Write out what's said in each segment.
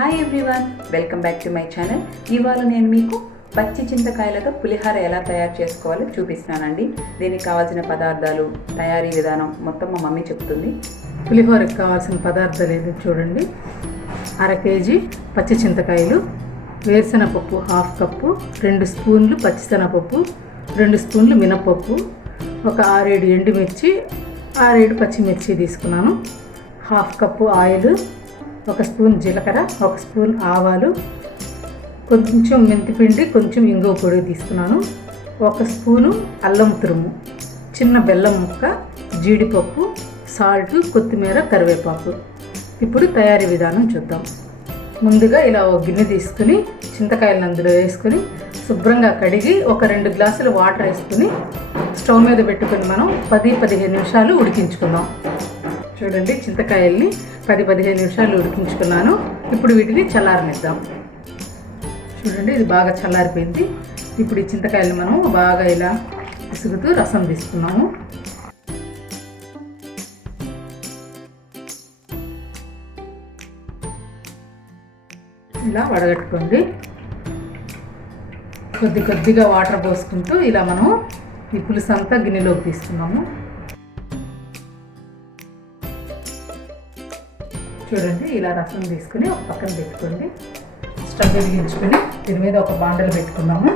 Hi everyone, welcome back to my channel. ఇవాళ నేను మీకు పచ్చి చింతకాయలతో పులిహోర ఎలా తయారు చేసుకోవాలో చూపిస్తున్నానండి. దీనికి కావాల్సిన పదార్థాలు, తయారీ విధానం మొత్తం మా మమ్మీ చెప్తుంది. పులిహోరకు కావాల్సిన పదార్థాలు ఏదో చూడండి. 1/2 కేజీ పచ్చి చింతకాయలు, వేరుశనగపప్పు 1/2 కప్పు, 2 స్పూన్లు పచ్చిశనగపప్పు, 2 స్పూన్లు మినపప్పు, ఒక 6-7 ఎండుమిర్చి, 6-7 పచ్చిమిర్చి తీసుకున్నాను, 1/2 కప్పు ఆయిల్, 1 స్పూన్ జీలకర్ర, 1 స్పూన్ ఆవాలు, కొంచెం మెంతి పిండి, కొంచెం ఇంగువ పొడి తీసుకున్నాను, 1 స్పూను అల్లం తురుము, చిన్న బెల్లం ముక్క, జీడిపప్పు, సాల్ట్, కొత్తిమీర, కరివేపాకు. ఇప్పుడు తయారీ విధానం చూద్దాం. ముందుగా ఇలా ఒక గిన్నె తీసుకుని చింతకాయలను అందులో వేసుకొని శుభ్రంగా కడిగి ఒక 2 గ్లాసులు వాటర్ వేసుకుని స్టవ్ మీద పెట్టుకొని మనం 10-15 నిమిషాలు ఉడికించుకుందాం. చూడండి, చింతకాయల్ని 10-15 నిమిషాలు ఉడికించుకున్నాను. ఇప్పుడు వీటిని చల్లారనిద్దాం. చూడండి, ఇది బాగా చల్లారిపోయింది. ఇప్పుడు ఈ చింతకాయలు మనం బాగా ఇలా పిసుగుతూ రసం తీసుకున్నాము. ఇలా వడగట్టుకోండి. కొద్దిగా వాటర్ పోసుకుంటూ ఇలా మనం ఈ పులుసు అంతా గిన్నెలోకి తీసుకున్నాము. చూడండి, ఇలా రసం తీసుకుని ఒక పక్కన పెట్టుకోండి. స్టవ్ వెలిగించుకొని దీని మీద ఒక బాండలు పెట్టుకున్నాము.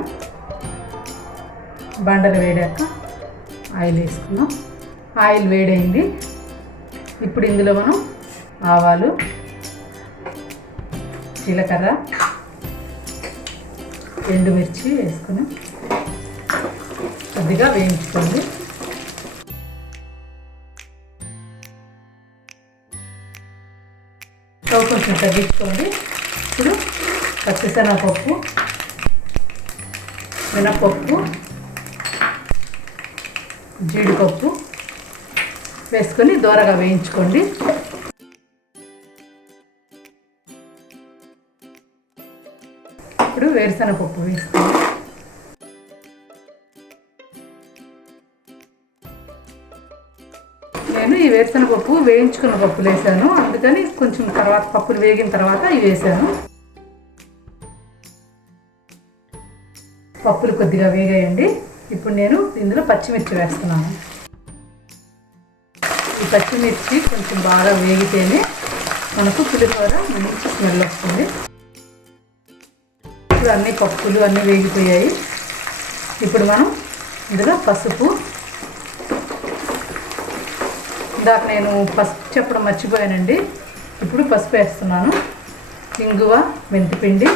బాండలు వేడాక ఆయిల్ వేసుకున్నాం. ఆయిల్ వేడైంది. ఇప్పుడు ఇందులో మనం ఆవాలు, జీలకర్ర, ఎండుమిర్చి వేసుకుని కొద్దిగా వేయించుకోండి. స్టవ్ కొంచెం తగ్గించుకోండి. ఇప్పుడు పచ్చిశనగపప్పు, మినపప్పు, జీడిపప్పు వేసుకొని దోరగా వేయించుకోండి. ఇప్పుడు వేరుశనగపప్పు వేసుకోండి. నేను ఈ వేరుశనగపప్పు వేయించుకున్న పప్పులు వేసాను, అందుకని కొంచెం తర్వాత పప్పులు వేగిన తర్వాత ఇవి వేసాను. పప్పులు కొద్దిగా వేగాయండి. ఇప్పుడు నేను ఇందులో పచ్చిమిర్చి వేస్తున్నాను. ఈ పచ్చిమిర్చి కొంచెం బాగా వేగితేనే మనకు పులిహోర మంచి స్మెల్ వస్తుంది. ఇప్పుడు అన్ని పప్పులు అన్నీ వేగిపోయాయి. ఇప్పుడు మనం ఇందులో పసుపు, ఇందాక నేను పసుపు చెప్పడం మర్చిపోయానండి, ఇప్పుడు పసుపు వేస్తున్నాను. ఇంగువ, మెంతిపిండి,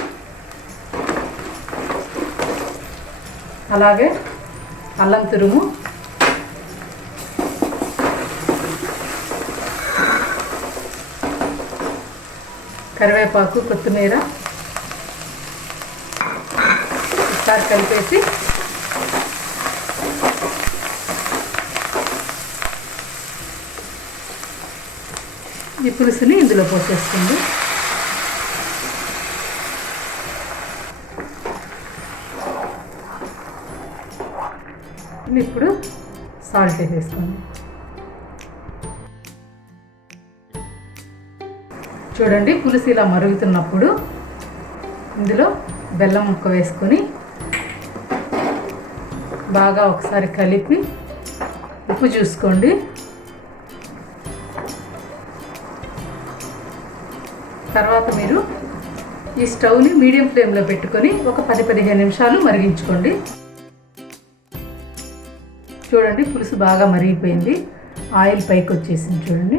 అలాగే అల్లం తురుము, కరివేపాకు, కొత్తిమీర ఒకసారి కలిపేసి ఈ పులుసుని ఇందులో పోసేస్తుంది. ఇప్పుడు సాల్ట్ వేసేసుకోండి. చూడండి, పులుసు ఇలా మరుగుతున్నప్పుడు ఇందులో బెల్లం ముక్క వేసుకొని బాగా ఒకసారి కలిపి ఉప్పు చూసుకోండి. తర్వాత మీరు ఈ స్టవ్ని మీడియం ఫ్లేమ్లో పెట్టుకొని ఒక 10-15 నిమిషాలు మరిగించుకోండి. చూడండి, పులుసు బాగా మరిగిపోయింది. ఆయిల్ పైకి వచ్చేసింది. చూడండి,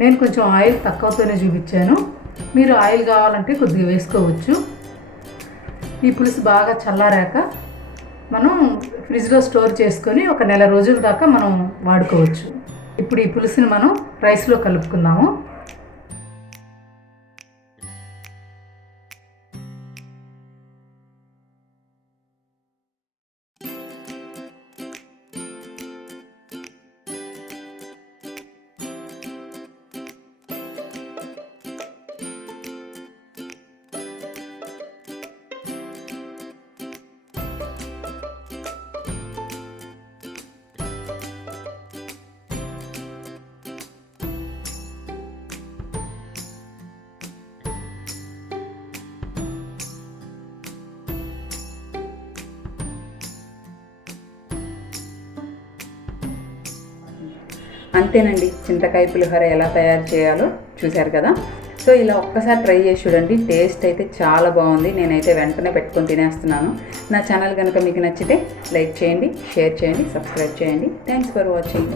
నేను కొంచెం ఆయిల్ తక్కువతోనే చూపించాను. మీరు ఆయిల్ కావాలంటే కొద్దిగా వేసుకోవచ్చు. ఈ పులుసు బాగా చల్లారాక మనం ఫ్రిడ్జ్లో స్టోర్ చేసుకొని ఒక 1 నెల రోజుల దాకా మనం వాడుకోవచ్చు. ఇప్పుడు ఈ పులుసుని మనం రైస్లో కలుపుకుందాము. అంతేనండి, చింతకాయ పులిహోర ఎలా తయారు చేయాలో చూశారు కదా. సో ఇలా ఒక్కసారి ట్రై చేసి చూడండి, టేస్ట్ అయితే చాలా బాగుంది. నేనైతే వెంటనే పెట్టుకొని తినేస్తున్నాను. నా ఛానల్ కనుక మీకు నచ్చితే లైక్ చేయండి, షేర్ చేయండి, సబ్స్క్రైబ్ చేయండి. Thanks for watching.